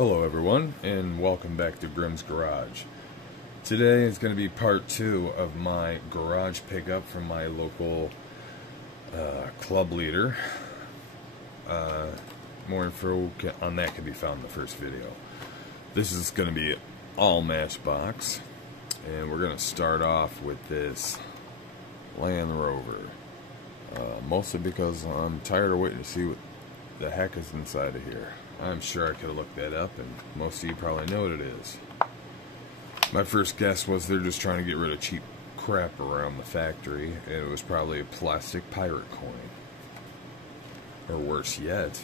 Hello everyone, and welcome back to Grimm's Garage. Today is going to be part 2 of my garage pickup from my local club leader. More info on that can be found in the first video. This is going to be all Matchbox, and we're going to start off with this Land Rover. Mostly because I'm tired of waiting to see what the heck is inside of here. I'm sure I could have looked that up, and most of you probably know what it is. My first guess was they're just trying to get rid of cheap crap around the factory, and it was probably a plastic pirate coin. Or worse yet,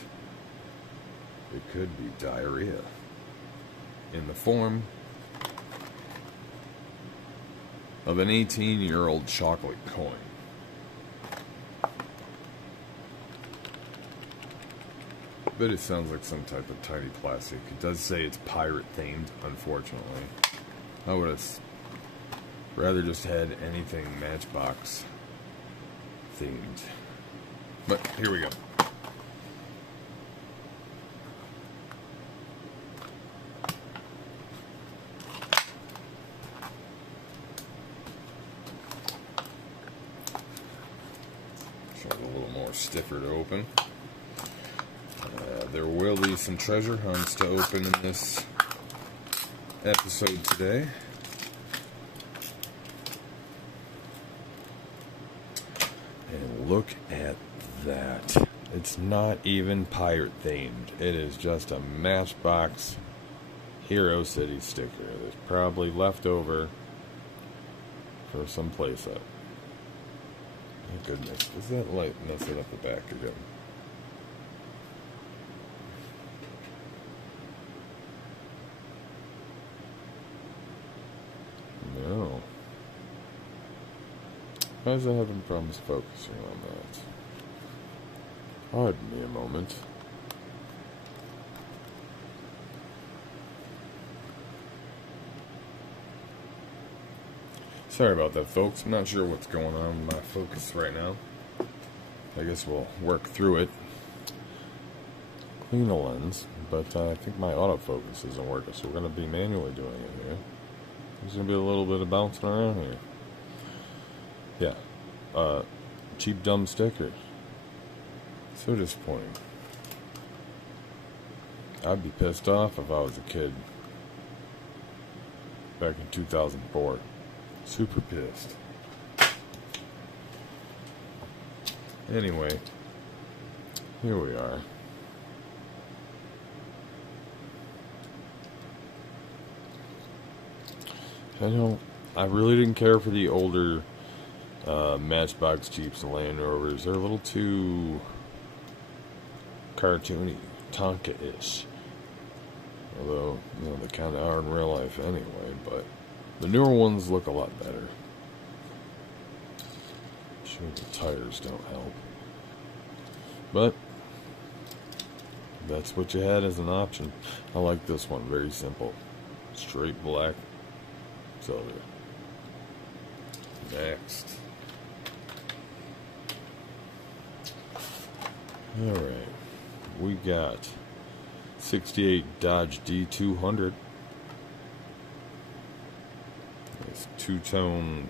it could be diarrhea in the form of an 18-year-old chocolate coin. But it sounds like some type of tiny plastic. It does say it's pirate themed, unfortunately. I would have rather just had anything Matchbox themed. But here we go. So it's a little more stiffer to open. There will be some treasure hunts to open in this episode today. And look at that. It's not even pirate themed. It is just a Matchbox Hero City sticker that's probably left over for some place up. My goodness, does that light mess it up the back again? No. Why is it having problems focusing on that? Pardon me a moment. Sorry about that, folks. I'm not sure what's going on with my focus right now. I guess we'll work through it. Clean the lens, but I think my autofocus isn't working, so we're going to be manually doing it here. There's going to be a little bit of bouncing around here. Yeah. Cheap, dumb sticker. So disappointing. I'd be pissed off if I was a kid back in 2004. Super pissed. Anyway, here we are. I really didn't care for the older Matchbox Jeeps and Land Rovers. They're a little too cartoony, Tonka-ish. Although, you know, they kind of are in real life anyway, but the newer ones look a lot better. Sure, the tires don't help. But that's what you had as an option. I like this one, very simple. Straight black. Silver. Next. Alright. We got 68 Dodge D200. It's two-tone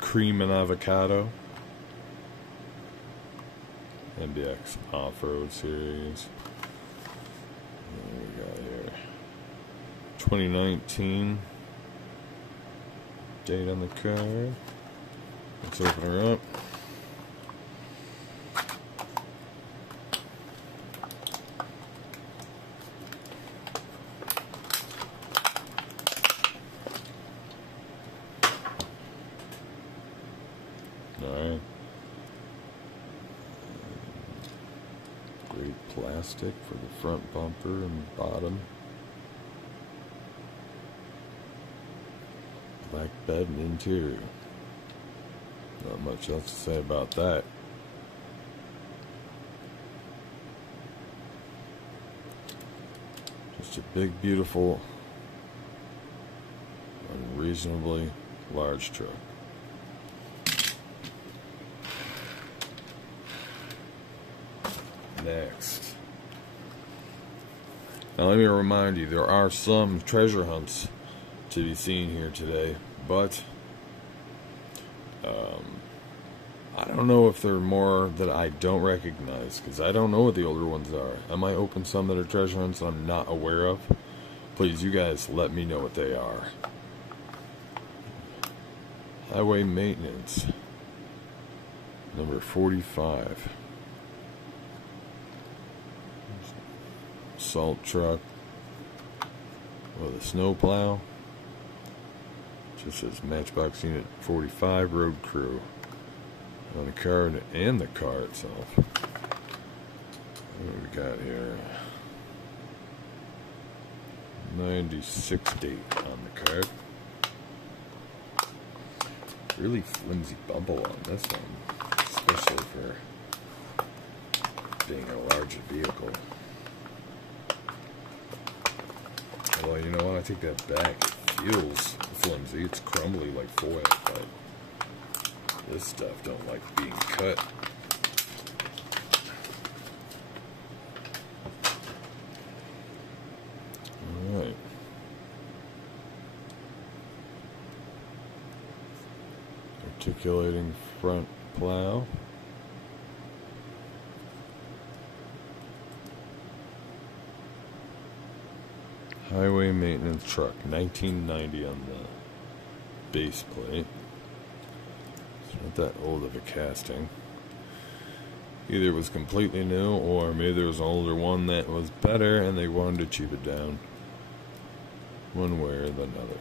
cream and avocado. MBX Off-Road Series. What do we got here? 2019. Date on the car. Let's open her up. Alright. Great plastic for the front bumper and bottom. Black bed and interior. Not much else to say about that. Just a big, beautiful, unreasonably large truck. Next, Now let me remind you, there are some treasure hunts to be seen here today, but I don't know if there are more that I don't recognize, because I don't know what the older ones are. I might open some that are treasure hunts that I'm not aware of. Please, you guys, let me know what they are. Highway maintenance, number 45. Salt truck with a snow plow. Just says Matchbox Unit 45 Road Crew on the card and the car itself. What do we got here? 96 date on the card. Really flimsy bubble on this one, especially for being a larger vehicle. Well, you know what? I take that back. It feels flimsy. It's crumbly like foil, but this stuff don't like being cut. Alright. Articulating front plow. Highway maintenance truck, 1990 on the base plate. It's not that old of a casting. Either it was completely new, or maybe there was an older one that was better and they wanted to cheap it down. One way or the other.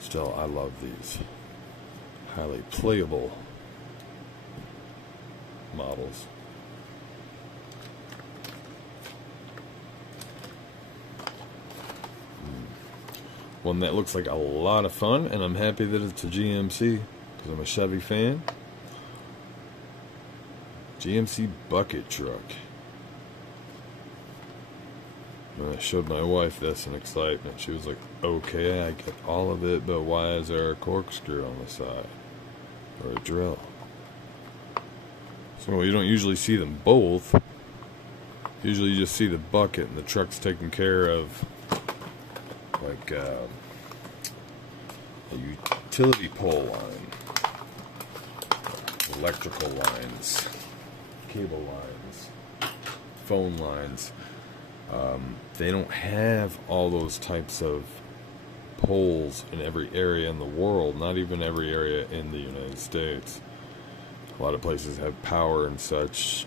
Still, I love these highly playable models. One that looks like a lot of fun, and I'm happy that it's a GMC because I'm a Chevy fan. GMC bucket truck. When I showed my wife this in excitement, she was like, okay, I get all of it, but why is there a corkscrew on the side? Or a drill? So you don't usually see them both. Usually you just see the bucket and the truck's taken care of, like a utility pole line, electrical lines, cable lines, phone lines. They don't have all those types of poles in every area in the world, not even every area in the United States. A lot of places have power and such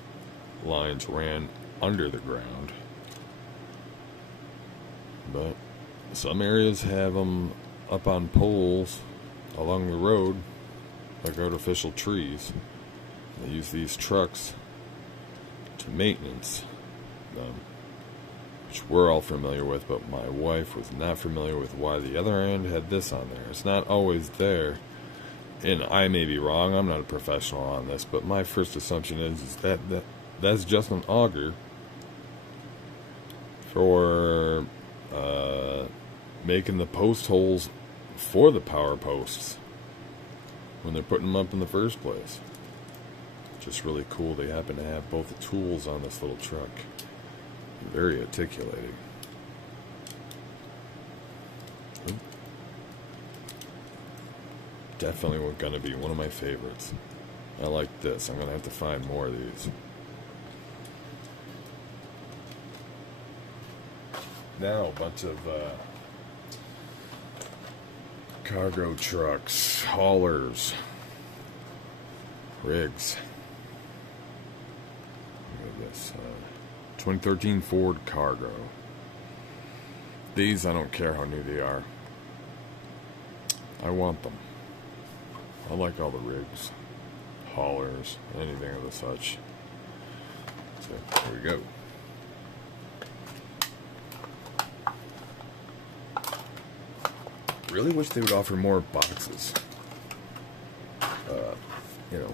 lines ran under the ground, but some areas have them up on poles along the road, like artificial trees. They use these trucks to maintenance them, which we're all familiar with, but my wife was not familiar with why the other end had this on there. It's not always there, and I may be wrong, I'm not a professional on this, but my first assumption is that that's just an auger for making the post holes for the power posts when they're putting them up in the first place. Just really cool. They happen to have both the tools on this little truck. Very articulating. Definitely going to be one of my favorites. I like this. I'm going to have to find more of these. Now a bunch of cargo trucks, haulers, rigs. Look at this. 2013 Ford Cargo. These, I don't care how new they are. I want them. I like all the rigs, haulers, anything of the such. So, here we go. Really wish they would offer more boxes. You know,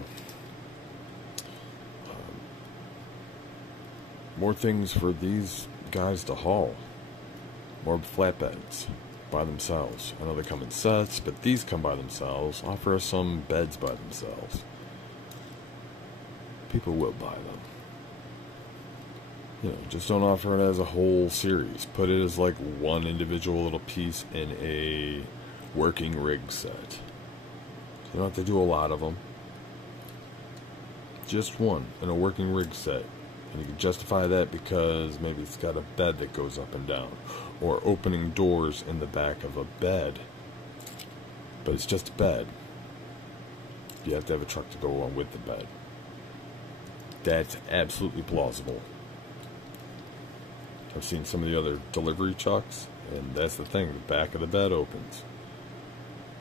more things for these guys to haul. More flatbeds by themselves. I know they come in sets, but these come by themselves. Offer us some beds by themselves. People will buy them. You know, just don't offer it as a whole series. Put it as like one individual little piece in a working rig set. You don't have to do a lot of them. Just one in a working rig set. And you can justify that because maybe it's got a bed that goes up and down, or opening doors in the back of a bed. But it's just a bed. You have to have a truck to go along with the bed. That's absolutely plausible. I've seen some of the other delivery trucks, and that's the thing, the back of the bed opens.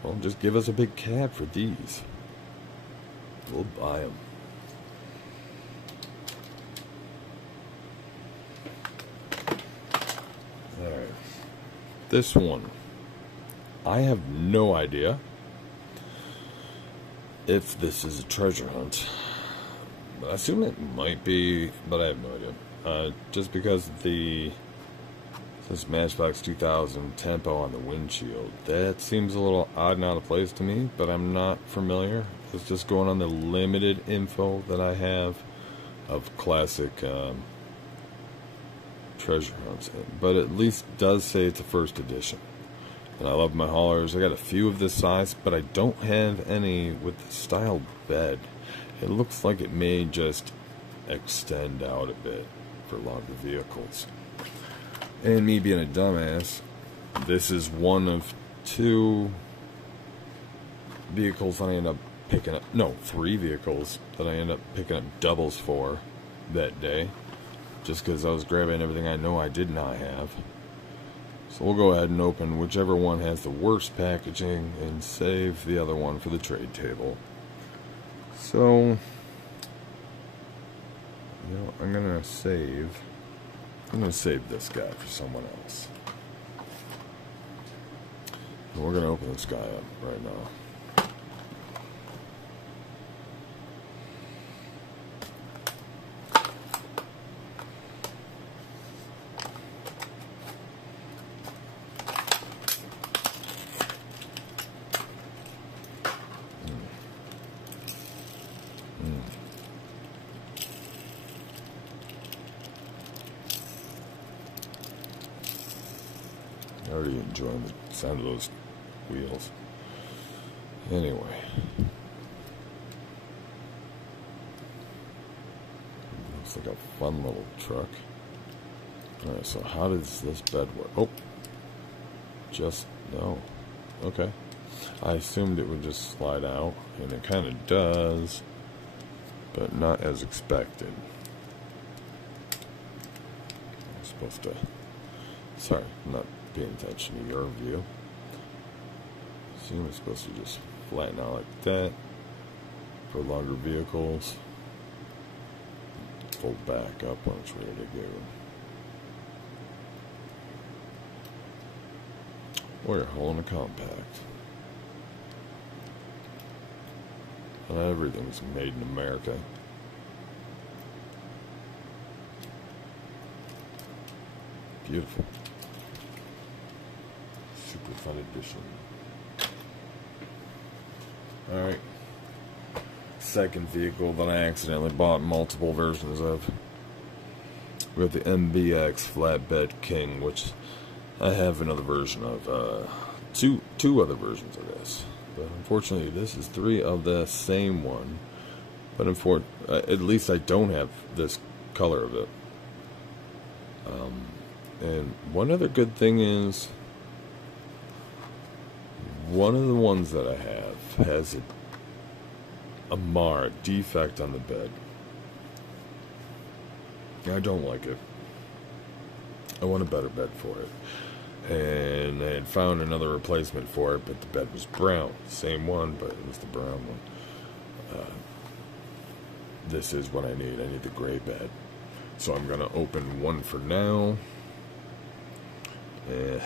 Well, just give us a big cab for these. We'll buy them. Alright. This one, I have no idea if this is a treasure hunt. I assume it might be, but I have no idea. Just because this Matchbox 2000 tempo on the windshield, that seems a little odd and out of place to me, but I'm not familiar. It's just going on the limited info that I have of classic treasure hunts, but at least does say it's a first edition. And I love my haulers. I got a few of this size, but I don't have any with the style bed. It looks like it may just extend out a bit for longer vehicles. And me being a dumbass, this is one of two vehicles I end up picking up. No, 3 vehicles that I end up picking up doubles for that day. Just because I was grabbing everything I know I did not have. So we'll go ahead and open whichever one has the worst packaging and save the other one for the trade table. So, you know, I'm gonna save this guy for someone else. And we're gonna open this guy up right now. Already enjoying the sound of those wheels. Anyway. Looks like a fun little truck. Alright, so how does this bed work? Oh! No. Okay. I assumed it would just slide out, and it kind of does, but not as expected. I'm supposed to... Sorry, I'm not paying attention to your view. Assume it's supposed to just flatten out like that for longer vehicles. Fold back up when it's ready to go. Or you're hauling a compact. And everything's made in America. Beautiful. Super fun edition. Alright. Second vehicle that I accidentally bought multiple versions of. We have the MBX Flatbed King, which I have another version of. Two other versions of this. But unfortunately, this is 3 of the same one. But at least I don't have this color of it. And one other good thing is, one of the ones that I have has a mar, defect on the bed. I don't like it. I want a better bed for it. And I had found another replacement for it, but the bed was brown. Same one, but it was the brown one. This is what I need. I need the gray bed. So I'm going to open one for now.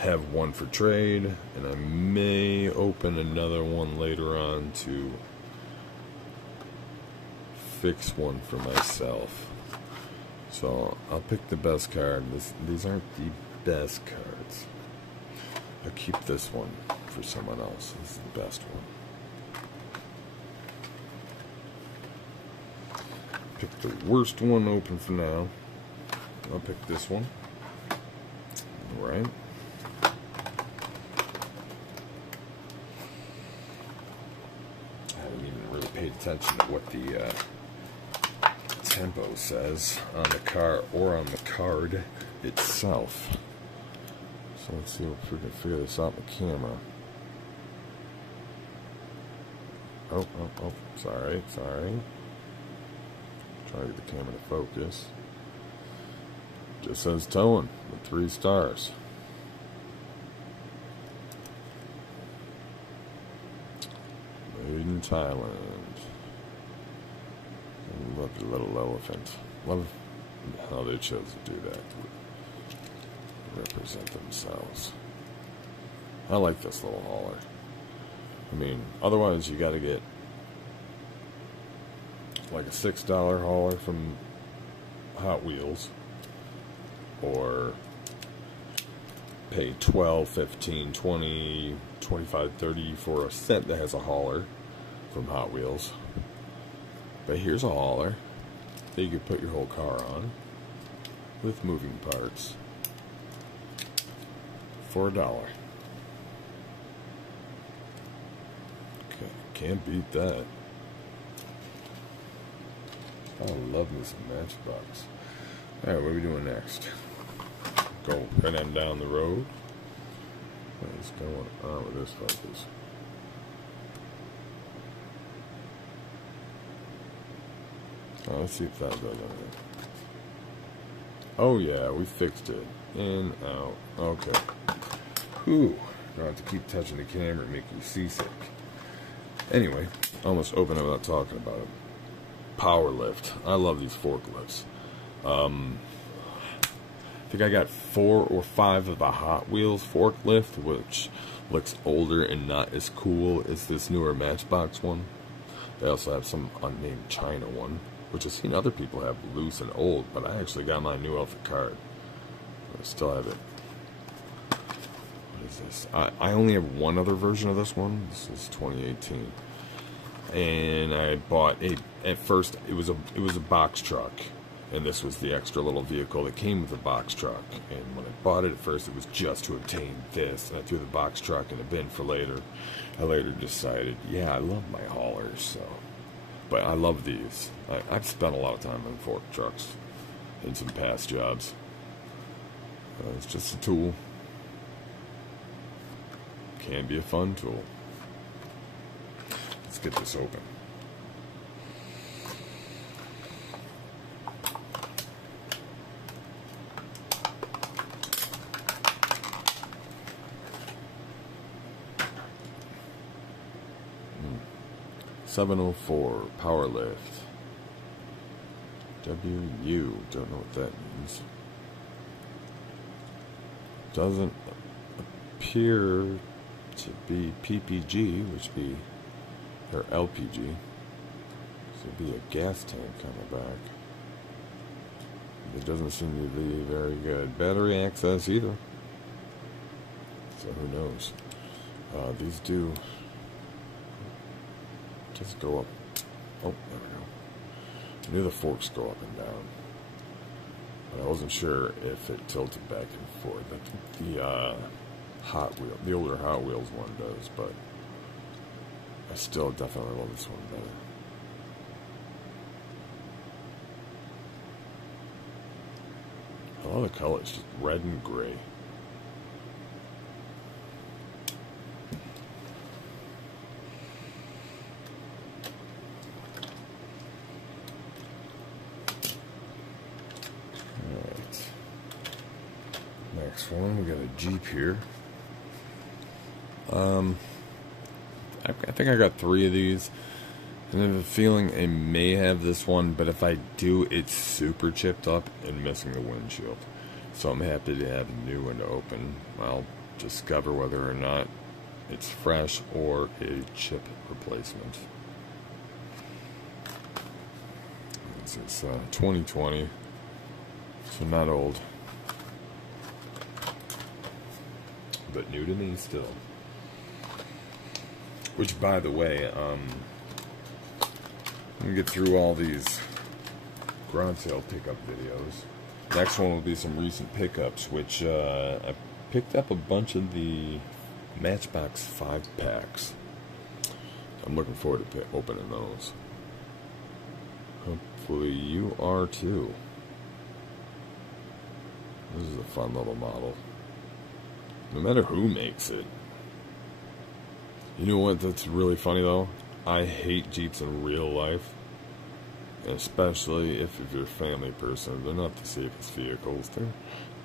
Have one for trade, and I may open another one later on to fix one for myself. So I'll pick the best card. These aren't the best cards. I'll keep this one for someone else. This is the best one. Pick the worst one open for now. So I'll pick this one. Alright. I haven't even really paid attention to what the tempo says on the car or on the card itself. So let's see if we can figure this out with the camera. Oh, sorry. Try to get the camera to focus. Just says towing with 3 stars. Made in Thailand. I love the little elephant. Love how they chose to do that. Represent themselves. I like this little hauler. I mean, otherwise you gotta get like a $6 hauler from Hot Wheels, or pay $12, $15, $20, $25, $30 for a set that has a hauler from Hot Wheels. But here's a hauler that you could put your whole car on with moving parts for $1. Okay, can't beat that. I love me some Matchbox. Alright, what are we doing next? Go right on down the road. What is going on with this focus? Oh, let's see if that does anything. Oh yeah, we fixed it. In, out. Okay. Whew. Don't have to keep touching the camera and make you seasick. Anyway, almost open it without talking about it. Power lift. I love these forklifts. I think I got 4 or 5 of the Hot Wheels forklift, which looks older and not as cool as this newer Matchbox one. They also have some unnamed China one, which I've seen other people have loose and old, but I actually got my new off the card. I still have it. What is this? I only have one other version of this one. This is 2018. And I bought at first it was a box truck, and this was the extra little vehicle that came with the box truck. And when I bought it at first, it was just to obtain this, and I threw the box truck in a bin for later. I later decided, yeah, I love my haulers, so, but I love these. I've spent a lot of time on fork trucks in some past jobs. It's just a tool. Can be a fun tool. Let's get this open. $704 power lift. WU, don't know what that means. Doesn't appear to be PPG, which be or LPG. This would be a gas tank on the back. It doesn't seem to be very good battery access either. So who knows? These do just go up. Oh, there we go. I knew the forks go up and down, but I wasn't sure if it tilted back and forth. I think the older Hot Wheels one does, but I still definitely love this one better. I love the colors, just red and gray. Alright. Next one, we got a Jeep here. I think I got 3 of these, and I have a feeling I may have this one, but if I do, it's super chipped up and missing the windshield. So I'm happy to have a new one to open. I'll discover whether or not it's fresh or a chip replacement. This is 2020, so not old, but new to me still. Which, by the way, I'm gonna get through all these garage sale pickup videos, Next one will be some recent pickups, which I picked up a bunch of the Matchbox 5-packs. I'm looking forward to opening those. Hopefully you are too. This is a fun little model. No matter who makes it. You know what that's really funny though? I hate Jeeps in real life. Especially if you're a family person. They're not the safest vehicles.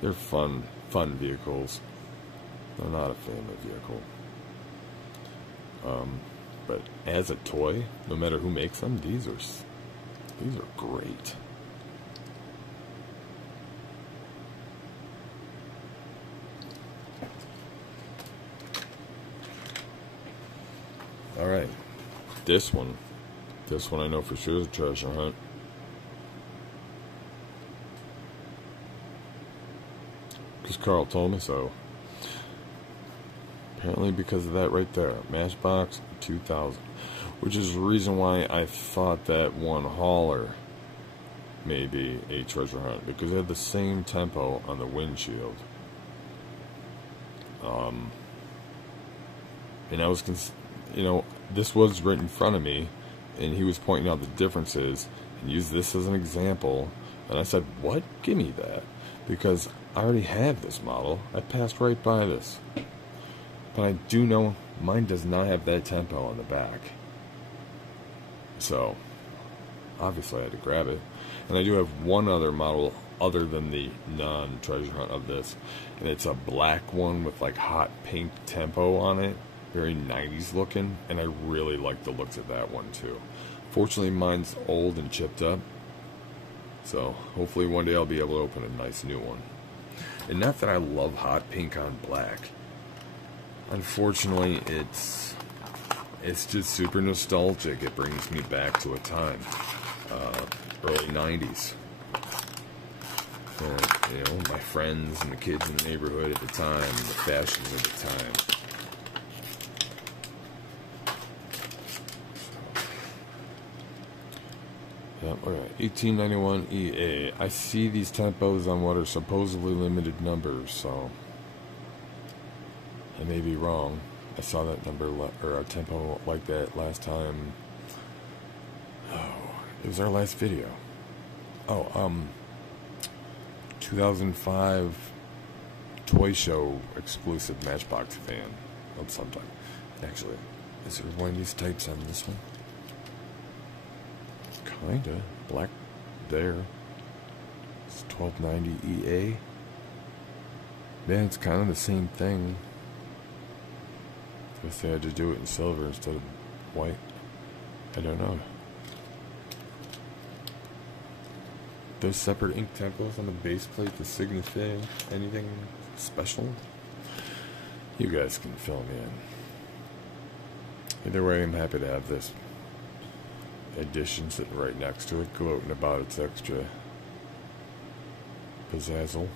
They're fun vehicles. They're not a family vehicle. But as a toy, no matter who makes them, these are great. All right, this one I know for sure is a treasure hunt. Because Carl told me so. Apparently because of that right there. Matchbox 2000. Which is the reason why I thought that one hauler may be a treasure hunt. Because it had the same tempo on the windshield. And I was, this was right in front of me. And he was pointing out the differences. And used this as an example. And I said, what? Give me that. Because I already have this model. I passed right by this. But I do know mine does not have that tempo on the back. So, obviously I had to grab it. And I do have one other model other than the non-treasure hunt of this. And it's a black one with like hot pink tempo on it. Very 90s looking. And I really like the looks of that one too. Fortunately mine's old and chipped up. So, hopefully one day I'll be able to open a nice new one. And not that I love hot pink on black. Unfortunately, it's just super nostalgic. It brings me back to a time, early 90s. My friends and the kids in the neighborhood at the time, the fashions at the time. Yep, all right. 1891 EA. I see these tempos on what are supposedly limited numbers, so I may be wrong. I saw that number or a tempo like that last time. Oh, it was our last video. 2005 toy show exclusive Matchbox fan of some type. Actually, is there one of these types on this one? Kinda. Black there. It's 1290 EA. Yeah, it's kind of the same thing. Guess they had to do it in silver instead of white. I don't know. Those separate ink tempos on the base plate to signify anything special? You guys can fill me in. Either way, I'm happy to have this edition sitting right next to it, gloating about its extra pizzazzle.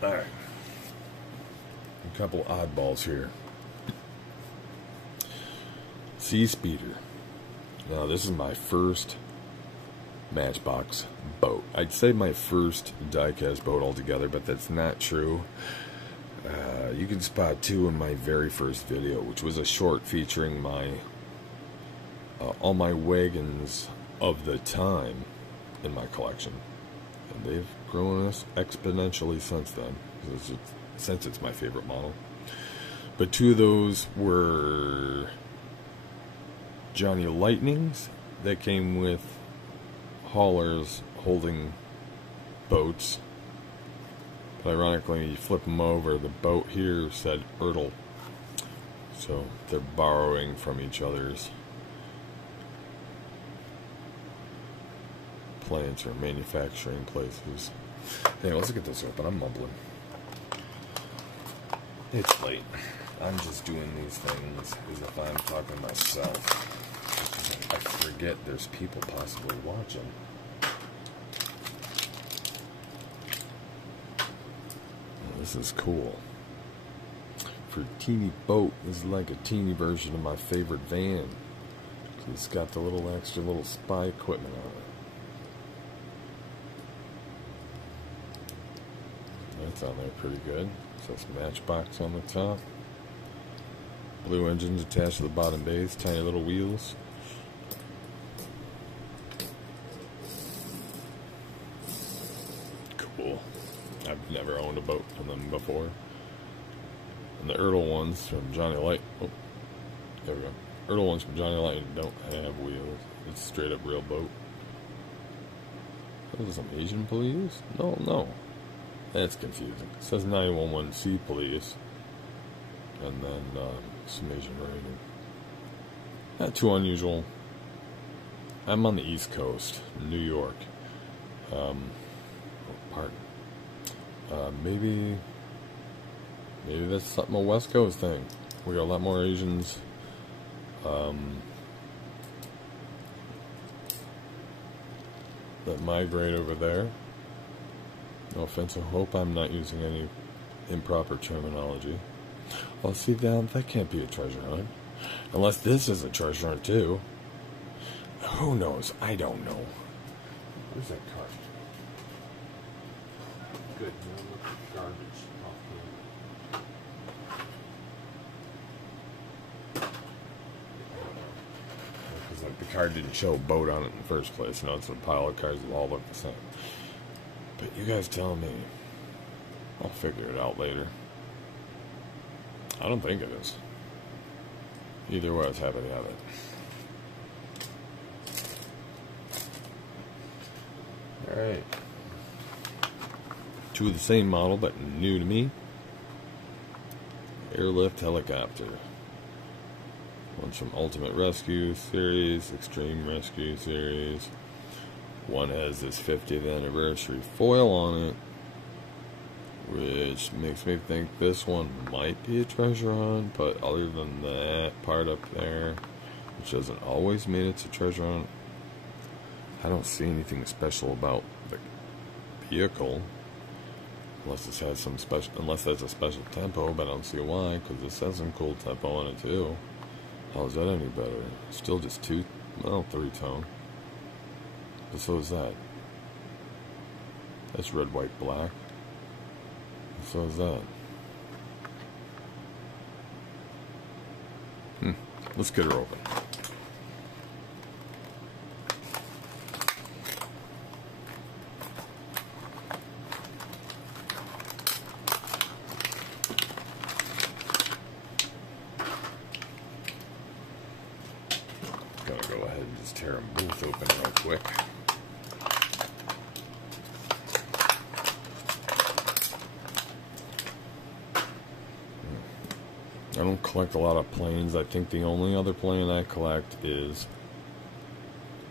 Alright. A couple oddballs here. Sea Speeder. Now, this is my first Matchbox boat. I'd say my first diecast boat altogether, but that's not true. You can spot two in my very first video, which was a short featuring my all my wagons of the time in my collection. And they've grown exponentially since then, since it's my favorite model. But two of those were Johnny Lightnings that came with haulers holding boats. But ironically, you flip them over, the boat here said Ertl. So they're borrowing from each other's plants or manufacturing places. Hey, let's get this open. I'm mumbling. It's late. I'm just doing these things as if I'm talking to myself. I forget there's people possibly watching. This is cool. for teeny boat. This is like a teeny version of my favorite van. So it's got the little extra little spy equipment on it. That's on there pretty good. It says Matchbox on the top. Blue engines attached to the bottom base. Tiny little wheels. Cool. I've never owned a boat from them before. And the Ertl ones from Johnny Light. Oh, there we go. Ertl ones from Johnny Light don't have wheels. It's straight up real boat. Those are some Asian police? No. That's confusing. It says 911C police. And then some Asian rating. Not too unusual. I'm on the East Coast, New York. Maybe that's something a West Coast thing. We got a lot more Asians. That migrate over there. No offense, I hope I'm not using any improper terminology. Well, see, that can't be a treasure hunt. Unless this is a treasure hunt, too. Who knows? I don't know. Where's that cart? Good. Garbage. Because the card didn't show a boat on it in the first place. You know, it's a pile of cards that all look the same. But you guys tell me. I'll figure it out later. I don't think it is. Either way, I was happy to have it. Alright. Two of the same model, but new to me. Airlift helicopter. One's from Ultimate Rescue Series, Extreme Rescue Series. One has this 50th anniversary foil on it, which makes me think this one might be a treasure hunt, but other than that part up there, which doesn't always mean it's a treasure hunt, I don't see anything special about the vehicle, unless this has some special, unless that's a special tempo, but I don't see why, because this has some cool tempo on it too. How is that any better? Still just 3-tone. But so is that. That's red, white, black. So is that. Let's get her open. Gotta go ahead and just tear them both open real quick. I don't collect a lot of planes. I think the only other plane I collect is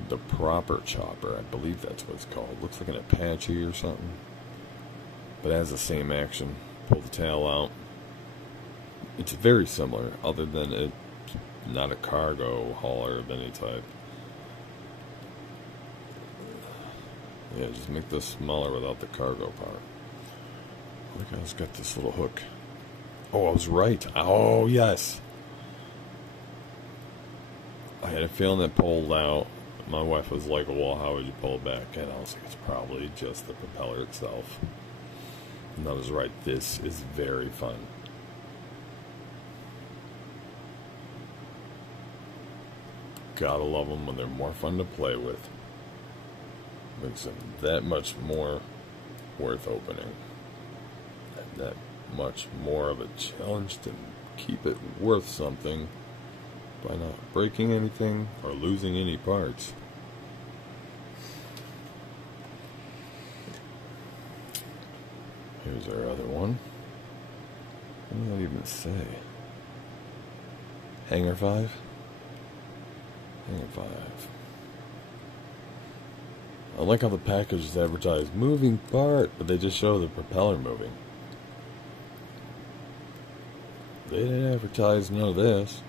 the Proper Chopper. I believe that's what it's called. Looks like an Apache or something. But it has the same action. Pull the tail out. It's very similar, other than it's not a cargo hauler of any type. Yeah, just make this smaller without the cargo part. Look, I just got this little hook. Oh, I was right. Oh, yes. I had a feeling it pulled out. My wife was like, well, how would you pull it back? And I was like, it's probably just the propeller itself. And I was right. This is very fun. Gotta love them when they're more fun to play with. Makes them that much more worth opening. And that much more of a challenge to keep it worth something by not breaking anything or losing any parts. Here's our other one. What did that even say? Hangar 5? Hangar 5. I like how the package is advertised moving part, but they just show the propeller moving. They didn't advertise none of this.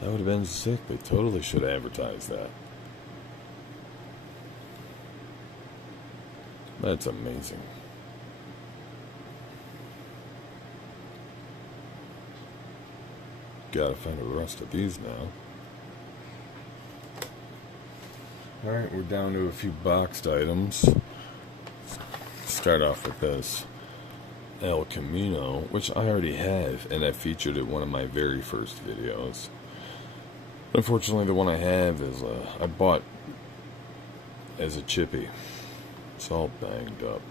That would have been sick. They totally should have advertised that. That's amazing. gotta find the rest of these now. Alright, we're down to a few boxed items. Start off with this El Camino, which I already have, and I featured it in one of my very first videos. Unfortunately, the one I have is I bought as a chippy. It's all banged up.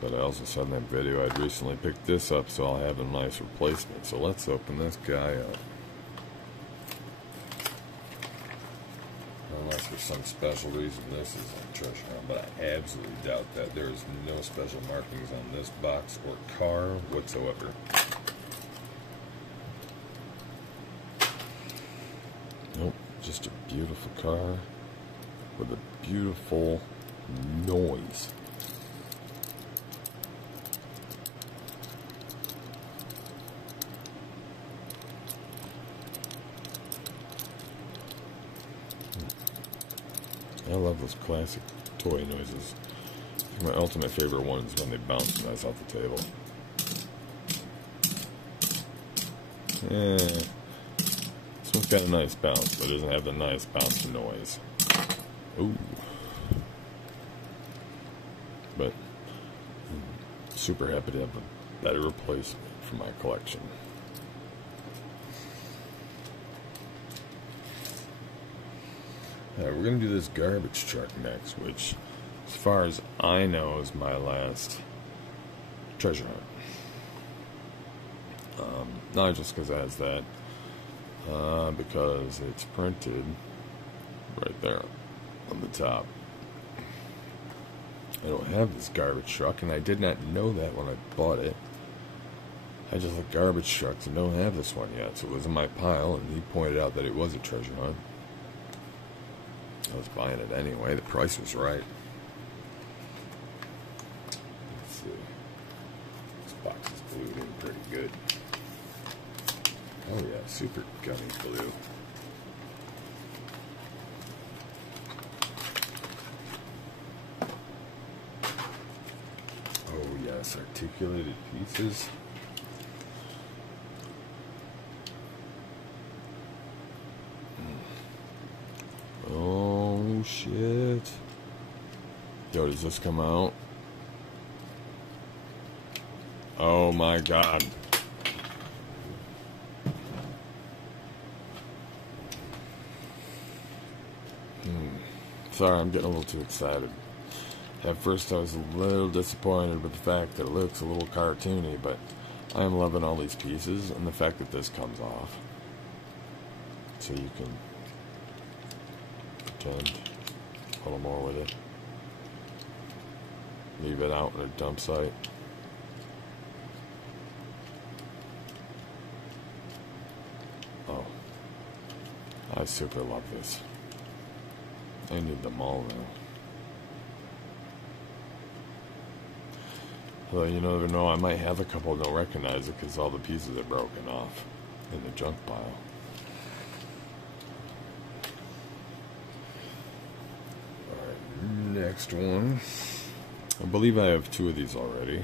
But I also said in that video I'd recently picked this up, so I'll have a nice replacement. So let's open this guy up. Unless for some special reason this is a treasure hunt, but I absolutely doubt that. There is no special markings on this box or car whatsoever. Nope, just a beautiful car with a beautiful noise. I love those classic toy noises. I think my ultimate favorite one is when they bounce nice off the table. This one's got a nice bounce, but it doesn't have the nice bounce noise. Ooh. But I'm super happy to have a better replacement for my collection. Alright, we're going to do this garbage truck next, which, as far as I know, is my last treasure hunt. Not just because it has that, because it's printed right there on the top. I don't have this garbage truck, and I did not know that when I bought it. I just like garbage trucks and don't have this one yet, so it was in my pile, and he pointed out that it was a treasure hunt. I was buying it anyway. The price was right. Let's see. This box is glued in pretty good. Oh yeah, super gummy glue. Oh yes, articulated pieces. Oh shit. Yo, does this come out? Oh my god. Sorry, I'm getting a little too excited. At first I was a little disappointed with the fact that it looks a little cartoony, but I am loving all these pieces and the fact that this comes off. So you can pretend a little more with it. Leave it out in a dump site. Oh, I super love this. I need them all now. Although you never know, I might have a couple and don't recognize it because all the pieces are broken off in the junk pile. Alright, next one. I believe I have two of these already.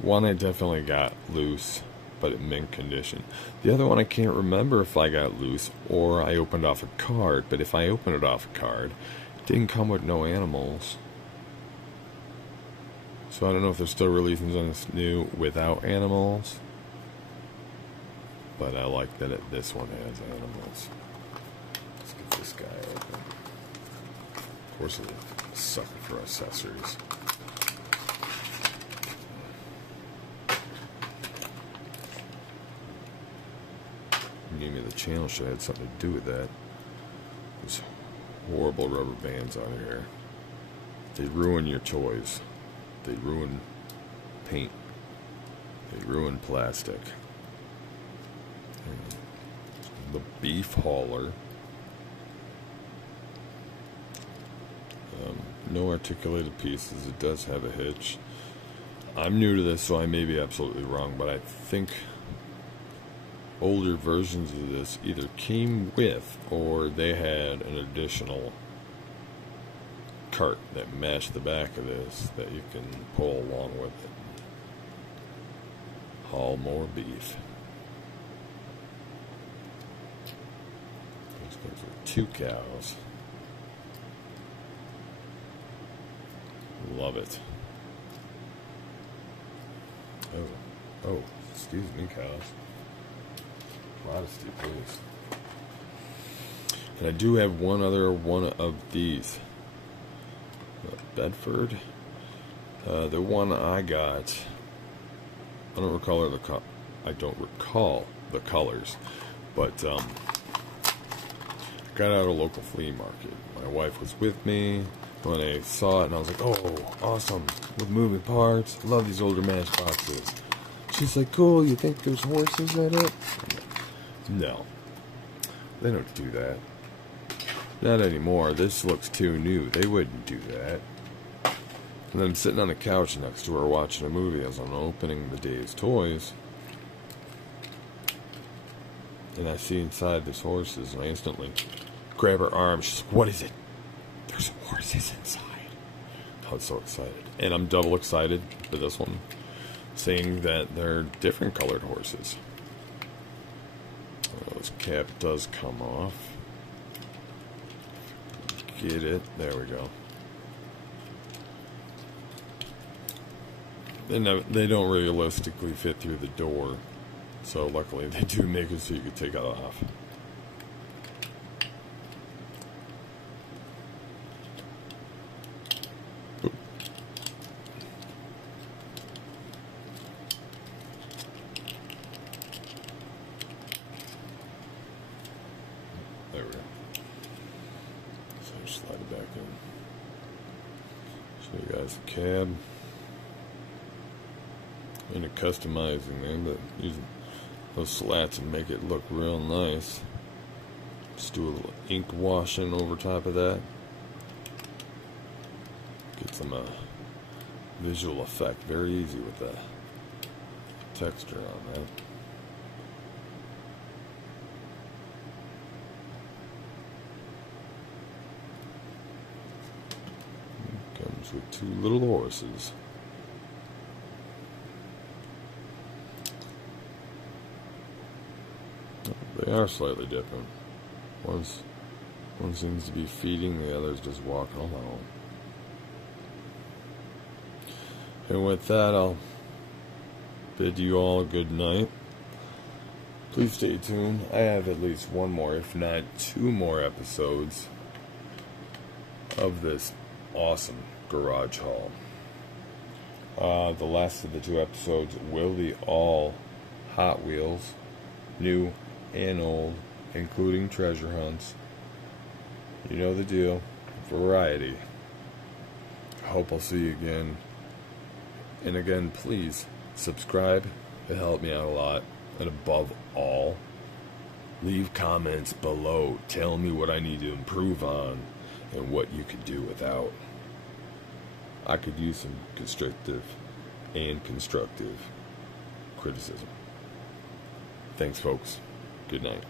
One I definitely got loose, but in mint condition. The other one I can't remember if I got loose or I opened off a card, but if I opened it off a card, it didn't come with no animals. So I don't know if they're still releasing this new without animals, but I like that this one has animals. Let's get this guy open. Of course, it's a sucker for accessories. Gave me the channel should have had something to do with that. These horrible rubber bands on here. They ruin your toys. They ruin paint. They ruin plastic. And the beef hauler. No articulated pieces. It does have a hitch. I'm new to this, so I may be absolutely wrong, but I think older versions of this either came with or they had an additional cart that matched the back of this that you can pull along with it. haul more beef. Those guys are 2 cows. Love it. Oh, excuse me, cows. Modesty, please. And I do have one of these. Bedford. The one I got, I don't recall the colors, but I got out of a local flea market. My wife was with me when I saw it, and I was like, "Oh, awesome! With moving parts, I love these older Matchboxes." She's like, "Cool. You think there's horses in it?" No, they don't do that. Not anymore. This looks too new. They wouldn't do that. And then I'm sitting on the couch next to her watching a movie as I'm opening the day's toys. And I see inside this horses, and I instantly grab her arm. She's like, "What is it?" "There's horses inside." I was so excited. And I'm double excited for this one, seeing that they're different colored horses. Oh, this cap does come off. Get it. There we go. And they don't realistically fit through the door, so luckily they do make it so you can take it off. Oop. There we go. So slide it back in. Show you guys the cab. Into customizing them, but using those slats and make it look real nice. Just do a little ink washing over top of that. Get some visual effect. Very easy with the texture on that. Comes with 2 little horses. They are slightly different. One seems to be feeding, the other's just walking along. And with that, I'll bid you all a good night. Please stay tuned. I have at least 1 more, if not 2 more episodes of this awesome garage haul. The last of the 2 episodes will be all Hot Wheels, new and old, including treasure hunts. You know the deal. Variety. I hope I'll see you again. And again, please subscribe. It helped me out a lot. And above all, leave comments below. Tell me what I need to improve on and what you could do without. I could use some constructive and constructive criticism. Thanks, folks. Good night.